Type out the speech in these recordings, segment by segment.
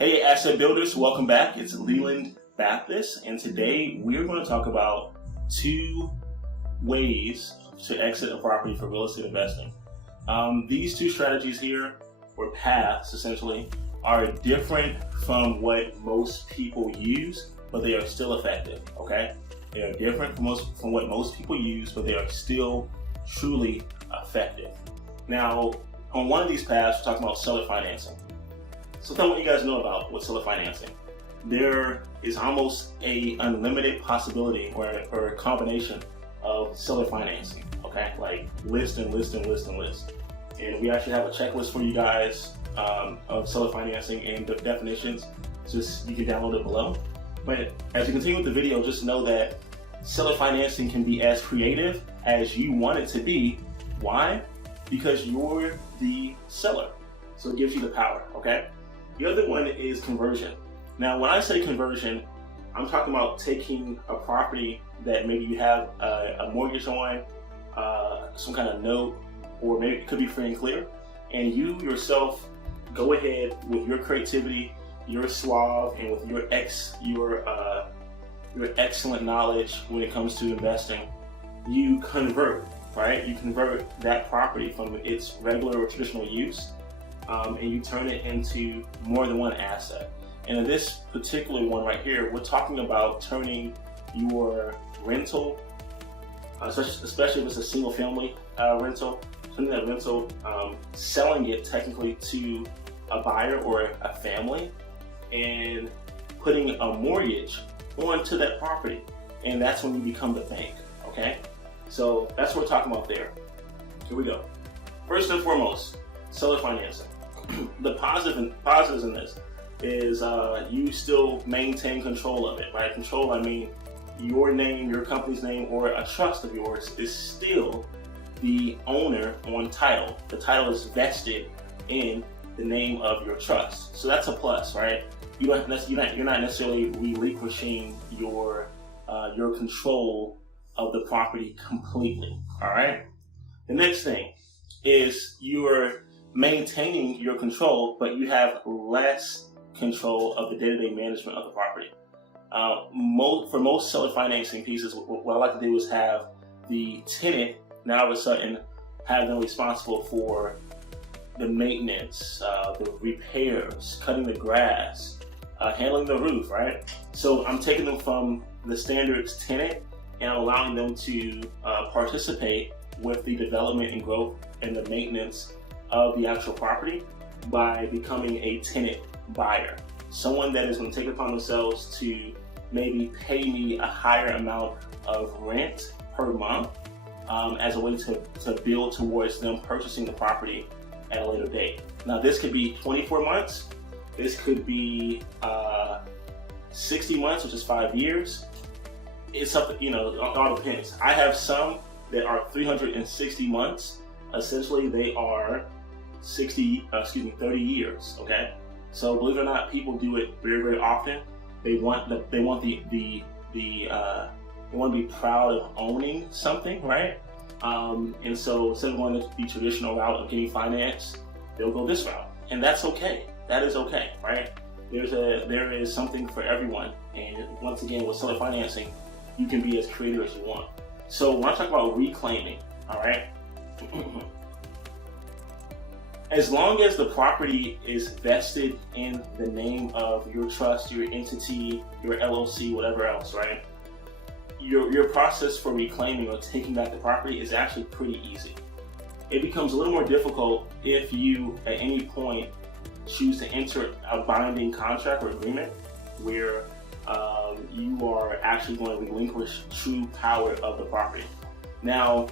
Hey asset builders, welcome back. It's Leland Baptist, and today we're going to talk about 2 ways to exit a property for real estate investing. These 2 strategies here, or paths essentially, are different from what most people use, but they are still effective, okay? They are different from what most people use, but they are still truly effective. Now, on one of these paths, we're talking about seller financing. So tell me what you guys know about with seller financing. There is almost a unlimited possibility or a combination of seller financing, okay? Like list and list and list and list. And we actually have a checklist for you guys of seller financing and the definitions. Just you can download it below. But as you continue with the video, just know that seller financing can be as creative as you want it to be. Why? Because you're the seller. So it gives you the power, okay? The other one is conversion. Now, when I say conversion, I'm talking about taking a property that maybe you have a mortgage on, some kind of note, or maybe it could be free and clear, and you yourself go ahead with your creativity, your suave, and with your excellent knowledge when it comes to investing, you convert, right? You convert that property from its regular or traditional use, and you turn it into more than one asset. And in this particular one right here, we're talking about turning your rental, especially if it's a single family rental, turning that rental, selling it technically to a buyer or a family, and putting a mortgage onto that property. And that's when you become the bank, okay? So that's what we're talking about there. Here we go. First and foremost, seller financing. The positives in this is you still maintain control of it. By control, I mean your name, your company's name, or a trust of yours is still the owner on title. The title is vested in the name of your trust. So that's a plus, right? You're not necessarily relinquishing your control of the property completely, all right? The next thing is you're maintaining your control, but you have less control of the day-to-day management of the property. For most seller financing pieces, what I like to do is have the tenant now all of a sudden have them responsible for the maintenance, the repairs, cutting the grass, handling the roof, right? So I'm taking them from the standards tenant and I'm allowing them to participate with the development and growth and the maintenance of the actual property by becoming a tenant buyer. Someone that is going to take it upon themselves to maybe pay me a higher amount of rent per month as a way to build towards them purchasing the property at a later date. Now this could be 24 months, this could be 60 months, which is 5 years. It's something, it all depends. I have some that are 360 months. Essentially, they are 30 years, okay? So believe it or not, people do it very, very often. They want to be proud of owning something, right? And so instead of going the traditional route of getting financed, they'll go this route, and that's okay. That is okay, right? There is something for everyone, and once again, with seller financing, you can be as creative as you want. So when I talk about reclaiming, all right, as long as the property is vested in the name of your trust, your entity, your LLC, whatever else, right? Your process for reclaiming or taking back the property is actually pretty easy. It becomes a little more difficult if you, at any point, choose to enter a binding contract or agreement where you are actually going to relinquish true power of the property. Now,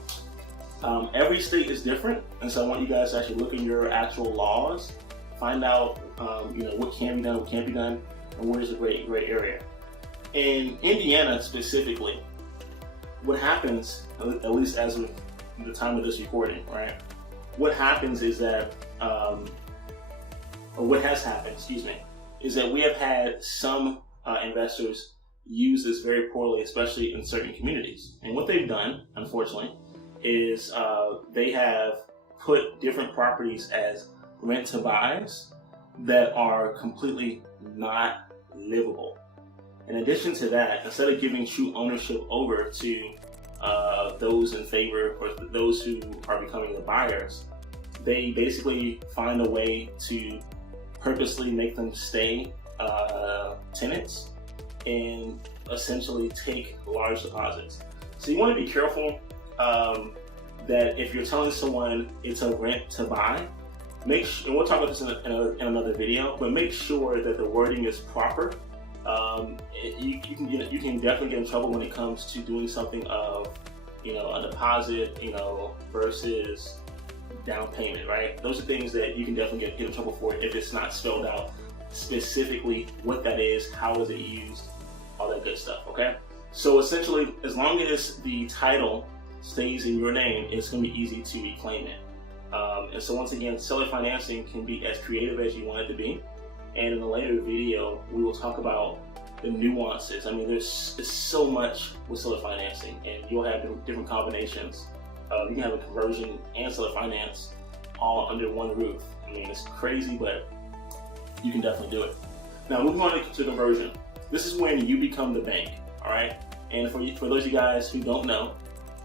every state is different, and so I want you guys to actually look at your actual laws, find out what can be done, what can't be done, and where's the gray area. In Indiana specifically, what happens, at least as of the time of this recording, right? What happens is that, or what has happened, is that we have had some investors use this very poorly, especially in certain communities. And what they've done, unfortunately, is they have put different properties as rent to buys that are completely not livable. In addition to that, instead of giving true ownership over to those in favor or those who are becoming the buyers, they basically find a way to purposely make them stay tenants and essentially take large deposits. So you want to be careful that if you're telling someone it's a rent to buy, and we'll talk about this in another video, but make sure that the wording is proper. You can definitely get in trouble when it comes to doing something of, a deposit, versus down payment, right? Those are things that you can definitely get in trouble for if it's not spelled out specifically what that is, how is it used, all that good stuff, okay? So essentially, as long as the title stays in your name, it's going to be easy to reclaim it. And so once again, seller financing can be as creative as you want it to be. And in a later video, we will talk about the nuances. I mean, there's so much with seller financing, and you'll have different combinations. You can have a conversion and seller finance all under one roof. I mean, it's crazy, but you can definitely do it. Now, moving on to conversion. This is when you become the bank, all right? And for those of you guys who don't know,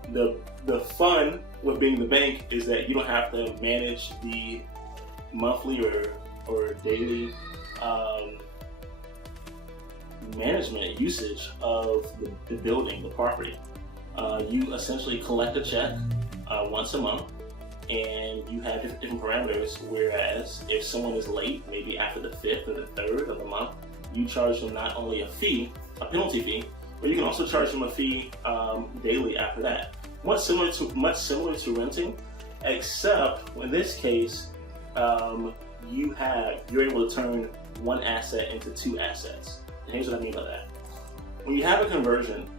the fun with being the bank is that you don't have to manage the monthly or daily management usage of the building, the property. You essentially collect a check once a month, and you have different parameters, whereas if someone is late, maybe after the 5th or the 3rd of the month, you charge them not only a penalty fee, but you can also charge them a fee daily after that. Much similar to renting, except in this case, you're able to turn one asset into two assets. And here's what I mean by that. When you have a conversion,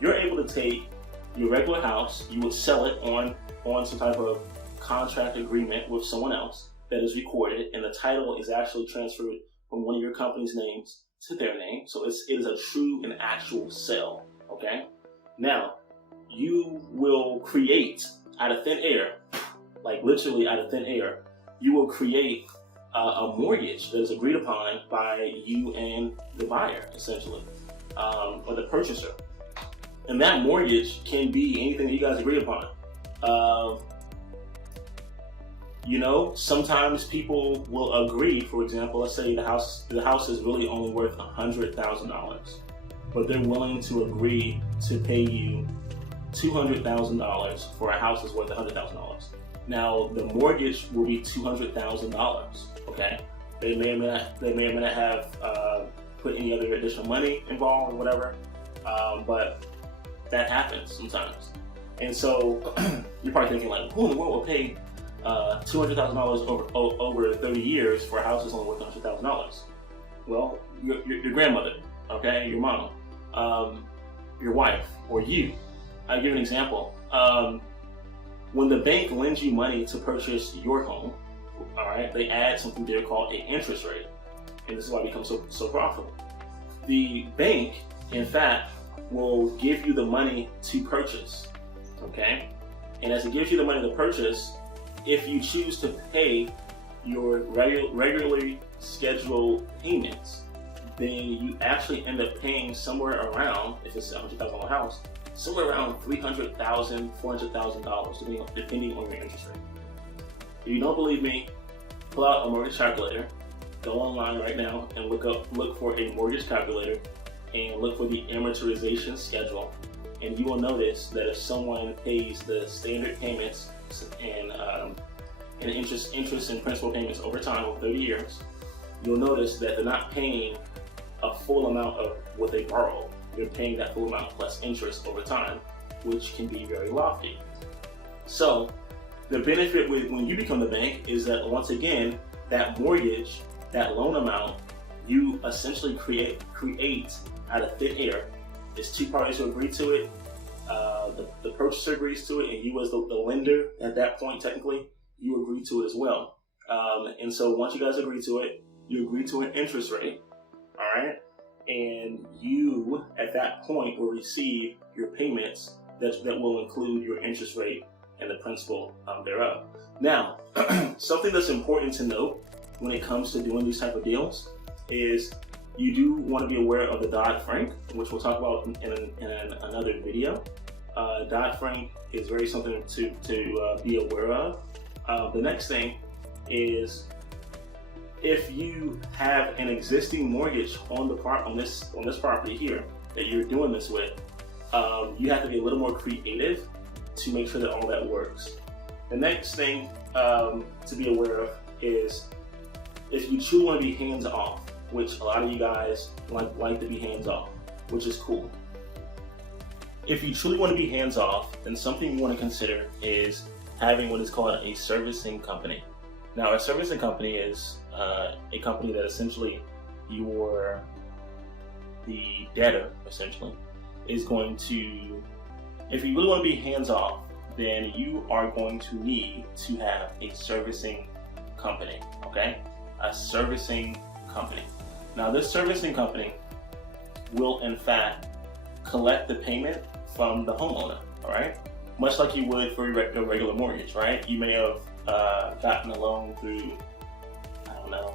you're able to take your regular house, you would sell it on some type of contract agreement with someone else that is recorded, and the title is actually transferred from one of your company's names to their name. So it is a true and actual sale, okay? Now, you will create out of thin air, like literally out of thin air, you will create a mortgage that is agreed upon by you and the buyer, essentially, or the purchaser. And that mortgage can be anything that you guys agree upon. Sometimes people will agree, for example, let's say the house is really only worth $100,000, but they're willing to agree to pay you $200,000 for a house that's worth $100,000. Now, the mortgage will be $200,000, okay? They may or may not have put any other additional money involved or whatever, but that happens sometimes. And so you're probably thinking like, who in the world will pay $200,000 over 30 years for a house that's only worth $100,000? Well, your grandmother, okay, your mom, your wife, or you. I'll give you an example. When the bank lends you money to purchase your home, all right, they add something there called an interest rate, and this is why it becomes so profitable. The bank, in fact, will give you the money to purchase, okay? And as it gives you the money to purchase, if you choose to pay your regularly scheduled payments, then you actually end up paying somewhere around, if it's a $100,000 house, somewhere around $300,000, $400,000, depending on your interest rate. If you don't believe me, pull out a mortgage calculator, go online right now and look for a mortgage calculator and look for the amortization schedule, and you will notice that if someone pays the standard payments and interest and principal payments over time, over 30 years, you'll notice that they're not paying a full amount of what they borrowed. They're paying that full amount plus interest over time, which can be very lofty. So the benefit when you become the bank is that, once again, that mortgage, that loan amount, you essentially create out of thin air. There's two parties who agree to it. The purchaser agrees to it, and you as the lender at that point, technically, you agree to it as well. And so once you guys agree to it, you agree to an interest rate, all right? And you, at that point, will receive your payments that will include your interest rate and the principal thereof. Now, something that's important to note when it comes to doing these type of deals is you do want to be aware of the DoddFrank, which we'll talk about in another video. DoddFrank is very something to be aware of. The next thing is if you have an existing mortgage on this property here that you're doing this with, you have to be a little more creative to make sure that all that works. The next thing to be aware of is if you truly want to be hands-off, which a lot of you guys like to be hands-off, which is cool. If you truly want to be hands-off, then something you want to consider is having what is called a servicing company. Now, a servicing company is a company that essentially the debtor essentially is going to, if you really want to be hands-off, then you are going to need to have a servicing company, okay? A servicing company. Now, this servicing company will in fact collect the payment from the homeowner, all right? Much like you would for your regular mortgage, right? You may have gotten a loan through, I don't know,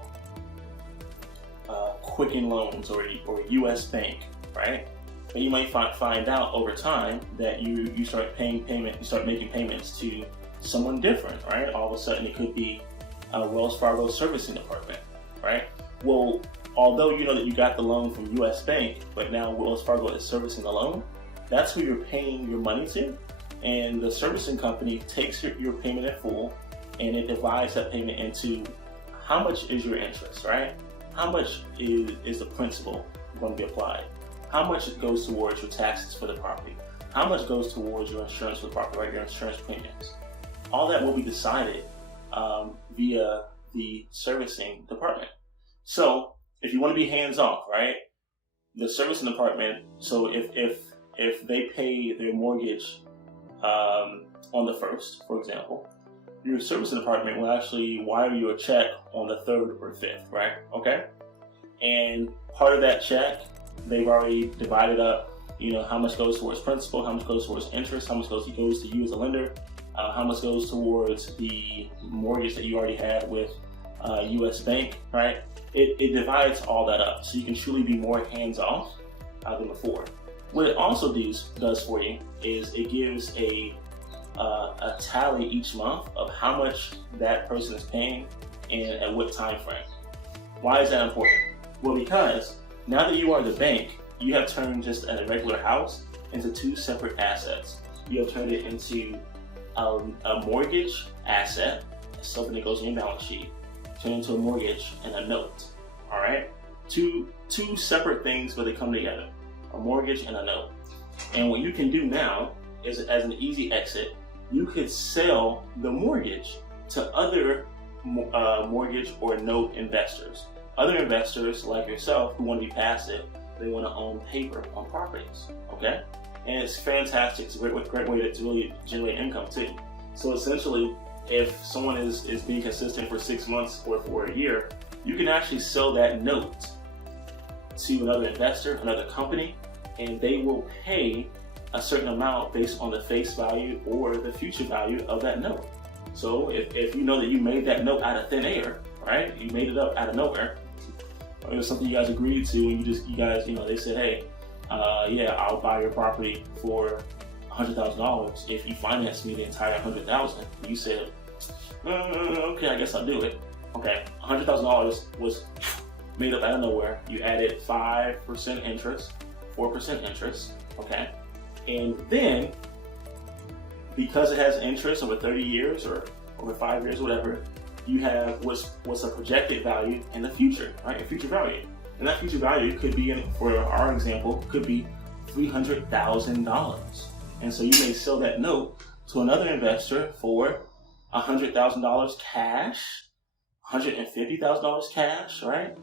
Quicken Loans or U.S. Bank, right? But you might find out over time that you start making payments to someone different, right? All of a sudden it could be a Wells Fargo servicing department, right? Well, although you know that you got the loan from U.S. Bank, but now Wells Fargo is servicing the loan, that's who you're paying your money to. And the servicing company takes your payment in full and it divides that payment into how much is your interest, right? How much is the principal going to be applied? How much goes towards your taxes for the property? How much goes towards your insurance for the property, right? Your insurance premiums. All that will be decided via the servicing department. So if you want to be hands-off, right? The servicing department, so if they pay their mortgage on the 1st, for example, your servicing department will actually wire you a check on the 3rd or 5th, right? Okay? And part of that check, they've already divided up, you know, how much goes towards principal, how much goes towards interest, how much goes to you as a lender, how much goes towards the mortgage that you already had with U.S. Bank, right? It divides all that up so you can truly be more hands-off than before. What it also does for you is it gives a tally each month of how much that person is paying and at what time frame. Why is that important? Well, because now that you are the bank, you have turned just a regular house into 2 separate assets. You have turned it into a mortgage asset, something that goes in your balance sheet, turned into a mortgage and a note. All right, two separate things, but they come together: a mortgage and a note. And what you can do now is, as an easy exit, you could sell the mortgage to other mortgage or note investors. Other investors like yourself who want to be passive, they want to own paper on properties, okay? And it's fantastic. It's a great way to really generate income too. So essentially, if someone is being consistent for 6 months or for a year, you can actually sell that note to another investor, another company, and they will pay a certain amount based on the face value or the future value of that note. So if you know that you made that note out of thin air, right? You made it up out of nowhere. Or it was something you guys agreed to, and you guys, they said, hey, yeah, I'll buy your property for $100,000 if you finance me the entire $100,000. You said, okay, I guess I'll do it. Okay, $100,000 was made up out of nowhere. You added 5% interest, 4% interest, okay? And then, because it has interest over 30 years or over 5 years, whatever, you have what's a projected value in the future, right? A future value. And that future value could be, for our example, could be $300,000. And so you may sell that note to another investor for $100,000 cash, $150,000 cash, right?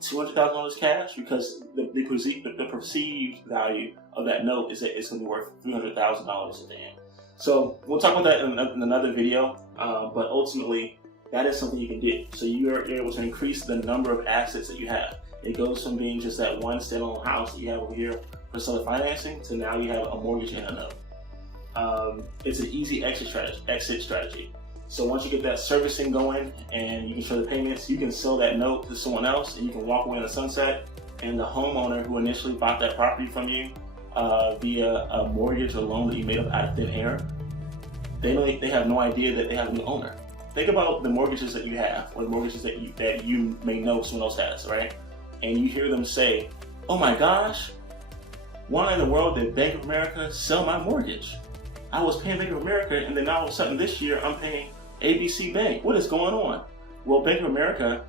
$200,000 cash, because the perceived value of that note is that it's going to be worth $300,000 at the end. So we'll talk about that in another video, but ultimately that is something you can do. So you're able to increase the number of assets that you have. It goes from being just that one standalone house that you have over here for seller financing to now you have a mortgage and a note. It's an easy exit strategy. So once you get that servicing going and you can show the payments, you can sell that note to someone else and you can walk away in the sunset. And the homeowner who initially bought that property from you via a mortgage or loan that you made up out of thin air, they have no idea that they have a new owner. Think about the mortgages that you have, or the mortgages that you may know someone else has, right? And you hear them say, "Oh my gosh, why in the world did Bank of America sell my mortgage? I was paying Bank of America, and then all of a sudden this year I'm paying ABC Bank. What is going on?" Well, Bank of America,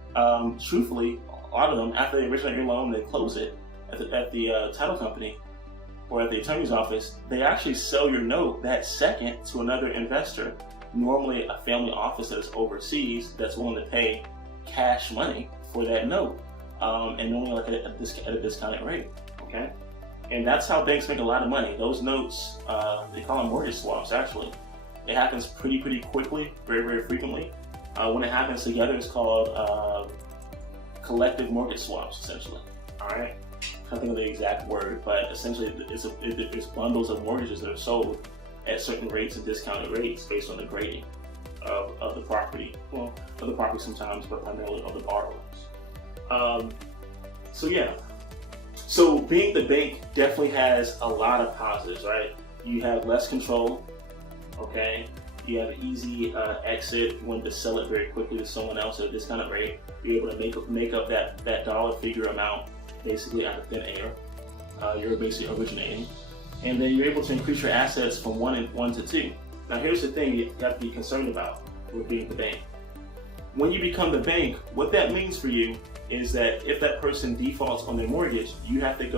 truthfully, a lot of them, after they originate your loan, they close it at the title company or at the attorney's office. They actually sell your note that second to another investor, normally a family office that is overseas that's willing to pay cash money for that note, and normally like at a discounted rate. Okay, and that's how banks make a lot of money. Those notes, they call them mortgage swaps. Actually, it happens pretty quickly, very frequently. When it happens together, it's called collective mortgage swaps, essentially. All right, I can't think of the exact word, but essentially it's bundles of mortgages that are sold at certain rates and discounted rates based on the grading of the property. Well, of the property sometimes, but primarily of the borrowers. So yeah, so being the bank definitely has a lot of positives, right? You have less control, okay? You have an easy exit. You want to sell it very quickly to someone else at a discounted rate. You're able to make up that dollar figure amount basically out of thin air. You're basically originating. And then you're able to increase your assets from one to two. Now here's the thing you have to be concerned about with being the bank. When you become the bank, what that means for you is that if that person defaults on their mortgage, you have to go